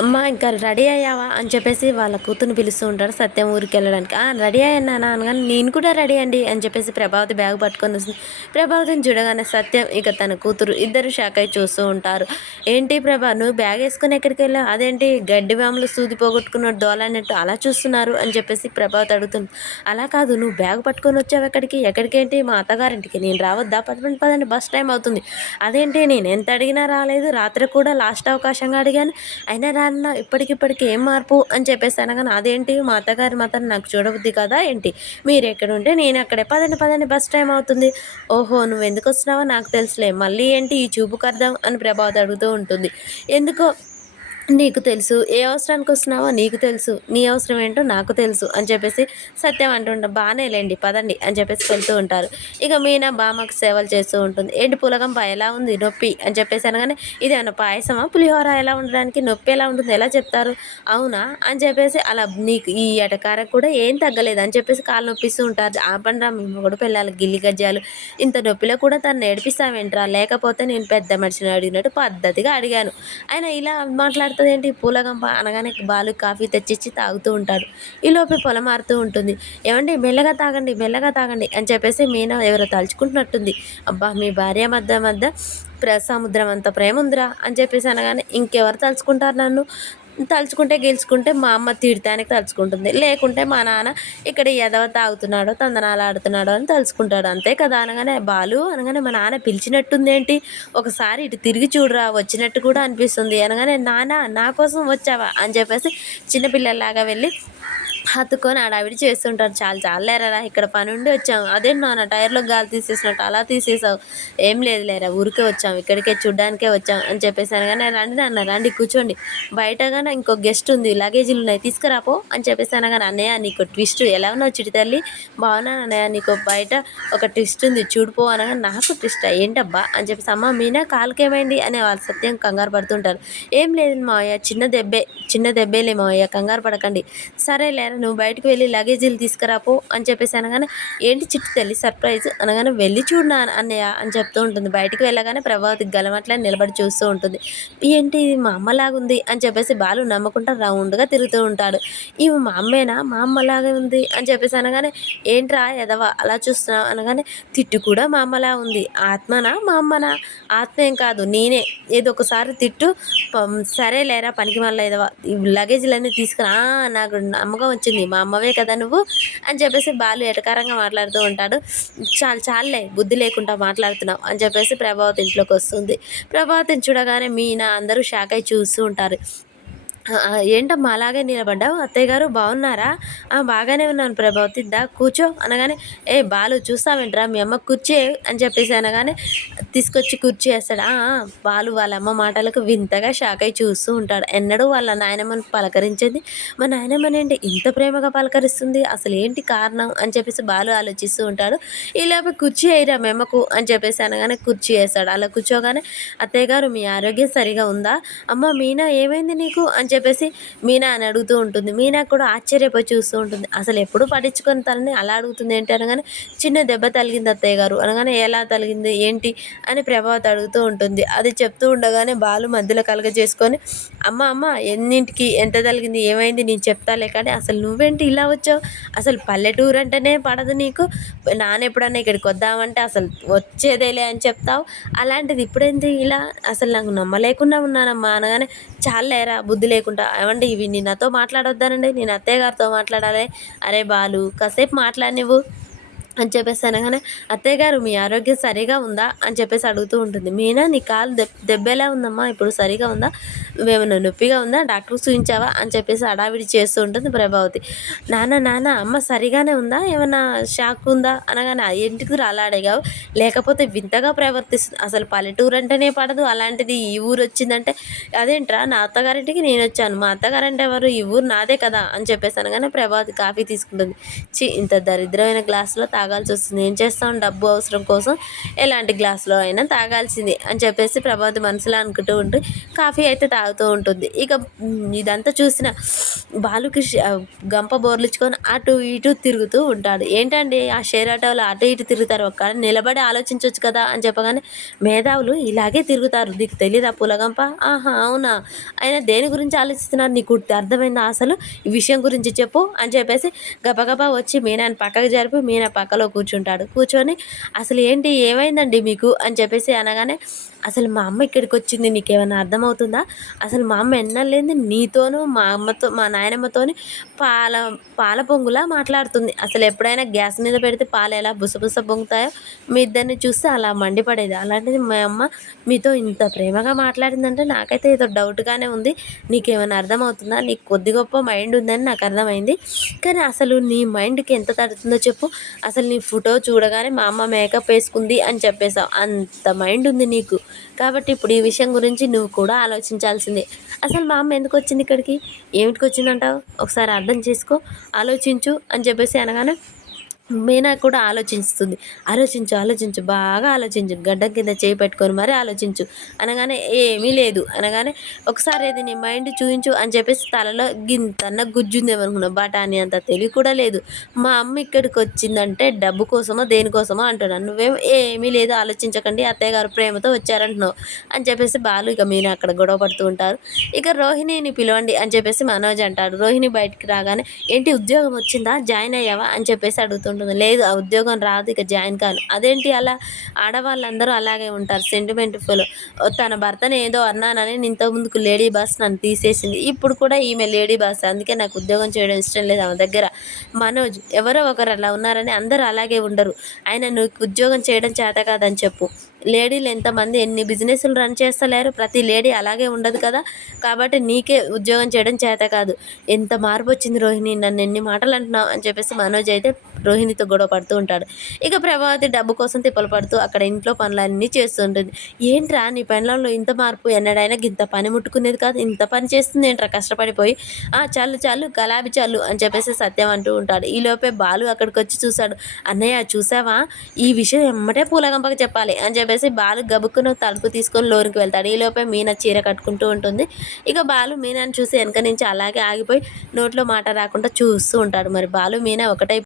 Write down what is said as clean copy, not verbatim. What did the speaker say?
అమ్మ ఇంకా రెడీ అయ్యావా అని చెప్పేసి వాళ్ళ కూతుర్ని పిలుస్తూ ఉంటాడు సత్యం ఊరికెళ్ళడానికి. రెడీ అయ్యాను నాన్న అనగానే, నేను కూడా రెడీ అండి అని చెప్పేసి ప్రభావతి బ్యాగ్ పట్టుకొని వస్తుంది. ప్రభావతిని చూడగానే సత్యం ఇక తన కూతురు ఇద్దరు షాక్ అయి చూస్తూ ఉంటారు. ఏంటి ప్రభా, నువ్వు బ్యాగ్ వేసుకొని ఎక్కడికి వెళ్ళావు? అదేంటి గడ్డి వాములు సూది పోగొట్టుకున్నాడు దోలన్నట్టు అలా చూస్తున్నారు అని చెప్పేసి ప్రభావతి అడుగుతుంది. అలా కాదు, నువ్వు బ్యాగ్ పట్టుకొని వచ్చావు ఎక్కడికి? ఎక్కడికేంటి? మా అత్తగారింటికి. నేను రావద్దా? పదండి పదండి, బస్ టైం అవుతుంది. అదేంటి, నేను ఎంత అడిగినా రాలేదు, రాత్రి కూడా లాస్ట్ అవకాశంగా అడిగాను, అయినా రాన్న ఇప్పటికిప్పటికి ఏం మార్పు అని చెప్పేసి అనగానే, అదేంటి మా అత్తగారి మాత్రం నాకు చూడబుద్ధి కదా ఏంటి? మీరు ఎక్కడుంటే నేను అక్కడే, పదండి పదండి బస్ టైం అవుతుంది. ఓహో, నువ్వు ఎందుకు వస్తున్నావో నాకు తెలుసులే, మళ్ళీ ఏంటి ఈ చూపుకు అర్థం అని ప్రభావతి అడుగుతూ ఉంటుంది. ఎందుకో నీకు తెలుసు, ఏ అవసరానికి వస్తున్నావో నీకు తెలుసు, నీ అవసరం ఏంటో నాకు తెలుసు అని చెప్పేసి సత్యం అంటుంటా. బాగానేలేండి పదండి అని చెప్పేసి వెళ్తూ ఉంటారు. ఇక మీనా బామ్మకు సేవలు చేస్తూ ఉంటుంది. ఏంటి పులగంప ఎలా ఉంది, నొప్పి అని చెప్పేసి అనగానే, ఇదేమన్నా పాయసమా, పులిహోర ఎలా ఉండడానికి, నొప్పి ఎలా ఉంటుంది ఎలా చెప్తారు, అవునా అని చెప్పేసి, అలా నీకు ఈ ఎటకారకు కూడా ఏం తగ్గలేదు అని చెప్పేసి కాళ్ళు నొప్పిస్తూ ఉంటారు. ఆపండ్రా మీ మొగుడు పిల్లలు గిల్లి గజ్జాలు, ఇంత నొప్పిలో కూడా తను ఏడిపిస్తావేంట్రా, లేకపోతే నేను పెద్ద మనిషిని అడిగినట్టు పద్ధతిగా అడిగాను, ఆయన ఇలా మాట్లాడుతుందేంటి, పూలగంప అనగానే బాలు కాఫీ తెచ్చిచ్చి తాగుతూ ఉంటాడు. ఈలోపే పొలం మారుతూ ఉంటుంది. ఏమండి మెల్లగా తాగండి మెల్లగా తాగండి అని చెప్పేసి మీనా ఎవరో తలుచుకుంటున్నట్టుంది. అబ్బా, మీ భార్య మధ్య మధ్య సముద్రం అంత ప్రేమ ఉందిరా అని చెప్పేసి అనగానే, ఇంకెవరు తలుచుకుంటారు నన్ను, తలుచుకుంటే గెలుచుకుంటే మా అమ్మ తిడతానికి తలుచుకుంటుంది, లేకుంటే మా నాన్న ఇక్కడ ఎదవ తాగుతున్నాడో తందనాలు ఆడుతున్నాడో అని తలుచుకుంటాడు, అంతే కదా అనగానే, బాలు అనగానే మా నాన్న పిలిచినట్టుందేంటి, ఒకసారి ఇటు తిరిగి చూడరా, వచ్చినట్టు కూడా అనిపిస్తుంది అనగానే, నాన్న నా కోసం వచ్చావా అని చెప్పేసి చిన్నపిల్లల్లాగా వెళ్ళి హత్తుకొని హడావిడి చేస్తుంటారు. చాలా చాలులేరా, ఇక్కడ పని ఉండి వచ్చాము, అదేంటి నాన్న టైర్లో గాలి తీసేసినట్టు అలా తీసేసావు, ఏం లేదు లేరా, ఊరికే వచ్చాము, ఇక్కడికే చూడ్డానికే వచ్చాం అని చెప్పేసి అనగానే, రండి నాన్న రండి కూర్చోండి, బయటగానే ఇంకో గెస్ట్ ఉంది, లగేజీలు ఉన్నాయి తీసుకురాపో అని చెప్పేసి అనగానే, అన్నయ్య నీకు ట్విస్ట్, ఎలా ఉన్నావు చిటి తల్లి, బాగున్నాను అన్నయ్య, నీకు బయట ఒక ట్విస్ట్ ఉంది చూడిపో అనగా, నాకు ట్విస్ట్ ఏంటబ్బా అని చెప్పేసి, అమ్మ మీనా కాలుకేమైంది అనే వాళ్ళు సత్యం కంగారు పడుతుంటారు. ఏం లేదు మావయ్య, చిన్న దెబ్బేలే మావయ్య, కంగారు పడకండి, సరేలే నువ్వు బయటకు వెళ్ళి లగేజీలు తీసుకురాపో అని చెప్పేసి అనగానే, ఏంటి చిట్టి తల్లి సర్ప్రైజ్ అనగానే, వెళ్ళి చూడనా అన్నయ్య అని చెప్తూ ఉంటుంది. బయటికి వెళ్ళగానే ప్రభావతి గలమట్లా నిలబడి చూస్తూ ఉంటుంది. ఏంటి ఇది మా అమ్మలాగుంది అని చెప్పేసి బాలు నమ్మకుండా రౌండ్గా తిరుగుతూ ఉంటాడు. ఇవి మా అమ్మేనా, మా అమ్మలాగే ఉంది అని చెప్పేసి అనగానే, ఏంట్రా ఎదవా అలా చూస్తున్నావు అనగానే, తిట్టు కూడా మా అమ్మలా ఉంది, ఆత్మనా మా అమ్మనా, ఆత్మ ఏం కాదు నేనే, ఏదో ఒకసారి తిట్టు, సరే లేరా పనికి మళ్ళీ ఎదవా, ఈ లగేజీలన్నీ తీసుకురా, నాకు నమ్మకం వచ్చింది మా అమ్మవే కదా నువ్వు అని చెప్పేసి బాలు ఎటకారంగా మాట్లాడుతూ ఉంటాడు. చాలులే బుద్ధి లేకుండా మాట్లాడుతున్నావు అని చెప్పేసి ప్రభావతి ఇంట్లోకి వస్తుంది. ప్రభావతిని చూడగానే మీనా అందరూ షాక్ అయి చూస్తూ ఉంటారు. ఏంటమ్మా అలాగే నిలబడ్డావు, అత్తయ్య గారు బాగున్నారా, బాగానే ఉన్నాను ప్రభావతి, దా కూర్చో అనగానే, ఏ బాలు చూస్తావేంట్రా మీ అమ్మ కుర్చీ అని చెప్పేసి అనగానే తీసుకొచ్చి కుర్చీ వేస్తాడు. బాలు వాళ్ళ అమ్మ మాటలకు వింతగా షాక్ అయి చూస్తూ ఉంటాడు. ఎన్నడూ వాళ్ళ నాయనమ్మని పలకరించేది, మా నాయనమ్మనేంటి ఇంత ప్రేమగా పలకరిస్తుంది, అసలు ఏంటి కారణం అని చెప్పేసి బాలు ఆలోచిస్తూ ఉంటాడు. ఈలోపు కుర్చీ వేయరా మెమ్మకు అని చెప్పేసి అనగానే కుర్చీ వేస్తాడు. అలా కూర్చోగానే, అత్తయ్య గారు మీ ఆరోగ్యం సరిగా ఉందా, అమ్మ మీనా ఏమైంది నీకు అని చెప్పేసి మీనా అని అడుగుతూ ఉంటుంది. మీనా కూడా ఆశ్చర్యపోయి చూస్తూ ఉంటుంది. అసలు ఎప్పుడు పట్టించుకొని తనని అలా అడుగుతుంది ఏంటి అనగానే, చిన్న దెబ్బ తగిలింది అత్తయ్య గారు అనగానే, ఎలా తగిలింది ఏంటి అని ప్రభావతి అడుగుతూ ఉంటుంది. అది చెప్తూ ఉండగానే బాలు మధ్యలో కలగజేసుకొని, అమ్మ ఎన్నింటికి ఎంత తగిలింది ఏమైంది నేను చెప్తాలే, కానీ అసలు నువ్వేంటి ఇలా వచ్చావు, అసలు పల్లెటూరు అంటేనే పడదు నీకు, నాన్న ఎప్పుడన్నా ఇక్కడికి వద్దామంటే అసలు వచ్చేదేలే అని చెప్తావు, అలాంటిది ఇప్పుడేంటి ఇలా, అసలు నాకు నమ్మలేకుండా ఉన్నానమ్మా అనగానే, చాలేరా బుద్ధి లేకుండా, ఏమండి ఇవి నేను నాతో మాట్లాడొద్దానండి, నేను అత్తయ్య గారితో మాట్లాడాలి, అరే బాలు కాసేపు మాట్లాడినివ్వు అని చెప్పేసి అనగానే, అత్తయ్య గారు మీ ఆరోగ్యం సరిగా ఉందా అని చెప్పేసి అడుగుతూ ఉంటుంది. మీనా నీ కాలు దెబ్బ ఎలా ఉందమ్మా, ఇప్పుడు సరిగా ఉందా, ఏమన్నా నొప్పిగా ఉందా, డాక్టర్కి చూపించావా అని చెప్పేసి హడావిడి చేస్తూ ఉంటుంది ప్రభావతి. నాన్న అమ్మ సరిగానే ఉందా, ఏమన్నా షాక్ ఉందా అనగానే, ఎందుకు అలా అడిగావు, లేకపోతే వింతగా ప్రవర్తిస్తుంది, అసలు పల్లెటూరు అంటేనే పడదు, అలాంటిది ఈ ఊరు వచ్చిందంటే, అదేంట్రా నా అత్తగారింటికి నేను వచ్చాను, మా అత్తగారంటే ఎవరు, ఈ ఊరు నాదే కదా అని చెప్పేసి అనగానే ప్రభావతి కాఫీ తీసుకుంటుంది. ఇంత దరిద్రమైన గ్లాసులో తాగాల్సొస్తుంది. ఏం చేస్తాం, డబ్బు అవసరం కోసం ఎలాంటి గ్లాస్‌లో అయినా తాగాల్సిందే అని చెప్పేసి ప్రభావతి మనసులో అనుకుంటూ ఉంటూ కాఫీ అయితే తాగుతూ ఉంటుంది. ఇక ఇదంతా చూసిన బాలుకి గంప బోర్లించుకొని అటు ఇటు తిరుగుతూ ఉంటాడు. ఏంటండి ఆ షేర్ ఆటోలో అటు ఇటు తిరుగుతారు, ఒక్క నిలబడి ఆలోచించొచ్చు కదా అని చెప్పగానే, మేధావులు ఇలాగే తిరుగుతారు, నీకు తెలీదా పూలగంప? ఆహా! అవునా? అయినా దేని గురించి ఆలోచిస్తున్నారు, నీకు అర్థమైందా అసలు? ఈ విషయం గురించి చెప్పు అని చెప్పేసి గబగబా వచ్చి మీనాని పక్కకు జరిపి మీనా పక్కలో కూర్చుంటాడు. కూర్చొని అసలు ఏంటి, ఏమైందండి మీకు అని చెప్పేసి అనగానే, అసలు మా అమ్మ ఇక్కడికొచ్చింది నీకేమన్నా అర్థమవుతుందా? అసలు మా అమ్మ ఎన్నడూ లేనిది నీతోనూ, మా అమ్మతో, మా నాయనమ్మతోని పాల పాల పొంగులా మాట్లాడుతుంది. అసలెప్పుడైనా గ్యాస్ మీద పెడితే పాలెలా బుసబుస పొంగుతాయో మీ ఇద్దరిని చూస్తే అలా మండిపడేది. అలాంటిది మా అమ్మ మీతో ఇంత ప్రేమగా మాట్లాడిందంటే నాకైతే ఏదో డౌట్‌గానే ఉంది. నీకేమన్నా అర్థమవుతుందా? నీకు కొద్ది గొప్పో మైండ్ ఉందని నాకు అర్థమైంది. కానీ అసలు నీ మైండ్‌కి ఎంత తడుతుందో చెప్పు? అసలు నీ ఫోటో చూడగానే మా అమ్మ మేకప్ ఏసుకుంది అని చెప్పేసావు. అంత మైండ్ ఉంది నీకు. కాబట్టి ఇప్పుడు ఈ విషయం గురించి నువ్వు కూడా ఆలోచించాల్సిందే. అసలు మా అమ్మ ఎందుకొచ్చింది ఇక్కడికి? ఏమిటికొచ్చిందంటావు? ఒకసారి అర్థం చేసుకో, ఆలోచించు అని చెప్పేసి అనగానే మీనా కూడా ఆలోచిస్తుంది. ఆలోచించు, ఆలోచించు, బాగా ఆలోచించు. గడ్డం కింద చేయి పెట్టుకొని మరీ ఆలోచించు అనగానే, ఏమీ లేదు అనగానే, ఒకసారి అది నీ మైండ్ చూయించు అని చెప్పేసి తలలో గింతన్న గుజ్జుందేమనుకున్నావు. బఠానీ అంత తెలివి కూడా లేదు. మా అమ్మ ఇక్కడికొచ్చిందంటే డబ్బు కోసమో, దేనికోసమో అంటున్నాను. నువ్వేమో ఏమీ లేదు ఆలోచించకండి, అత్తయ్య గారు ప్రేమతో వచ్చారంటున్నావు అని చెప్పేసి బాలు ఇక మీనా అక్కడ గొడవ పడుతూ ఉంటారు. ఇక రోహిణిని పిలవండి అని చెప్పేసి మనోజ్ అంటాడు. రోహిణి బయటికి రాగానే, ఏంటి ఉద్యోగం వచ్చిందా, జాయిన్ అయ్యావా అని చెప్పేసి అడుగుతుంటుంది. లేదు ఆ ఉద్యోగం రాదు, ఇక జాయిన్ కాను. అదేంటి అలా? ఆడవాళ్ళందరూ అలాగే ఉంటారు, సెంటిమెంట్ ఫెలో. తన భర్తని ఏదో అన్నానని ఇంతకుముందుకు లేడీ బాస్ నన్ను తీసేసింది, ఇప్పుడు కూడా ఈమె లేడీ బాస్, అందుకే నాకు ఉద్యోగం చేయడం ఇష్టం లేదు ఆమె దగ్గర. మనోజ్ ఎవరో ఒకరు అలా ఉన్నారని అందరూ అలాగే ఉండరు. ఆయన నీకు ఉద్యోగం చేయడం చేత కాదని చెప్పు. లేడీలు ఎంతమంది ఎన్ని బిజినెస్లు రన్ చేస్తలేరు, ప్రతి లేడీ అలాగే ఉండదు కదా. కాబట్టి నీకే ఉద్యోగం చేయడం చేత కాదు. ఎంత మార్పు వచ్చింది రోహిణి, నన్ను ఎన్ని మాటలు అంటున్నావు అని చెప్పేసి మనోజ్ అయితే రోహిణితో గొడవ పడుతూ ఉంటాడు. ఇక ప్రభావతి డబ్బు కోసం తిప్పలు పడుతూ అక్కడ ఇంట్లో పనులన్నీ చేస్తూ ఉంటుంది. ఏంట్రా నీ పెండ్లంలో ఇంత మార్పు, ఎన్నడైనా ఇంత పని ముట్టుకునేది కాదు, ఇంత పని చేస్తుంది ఏంట్రా కష్టపడిపోయి, చాలు చాలు గలాబి చాలు అని చెప్పేసి సత్యం అంటూ ఉంటాడు. ఈలోపే బాలు అక్కడికి వచ్చి చూశాడు. అన్నయ్య చూసావా, ఈ విషయం ఎమ్మటే పూలగంపకి చెప్పాలి అని చెప్పేసి బాలు గబుక్కున తలుపు తీసుకొని లోనికి వెళ్తాడు. ఈలోపే మీనా చీర కట్టుకుంటూ ఉంటుంది. ఇక బాలు మీనాని చూసి వెనక నుంచి అలాగే ఆగిపోయి నోట్లో మాట రాకుండా చూస్తూ ఉంటాడు. మరి బాలు మీనా ఒకటై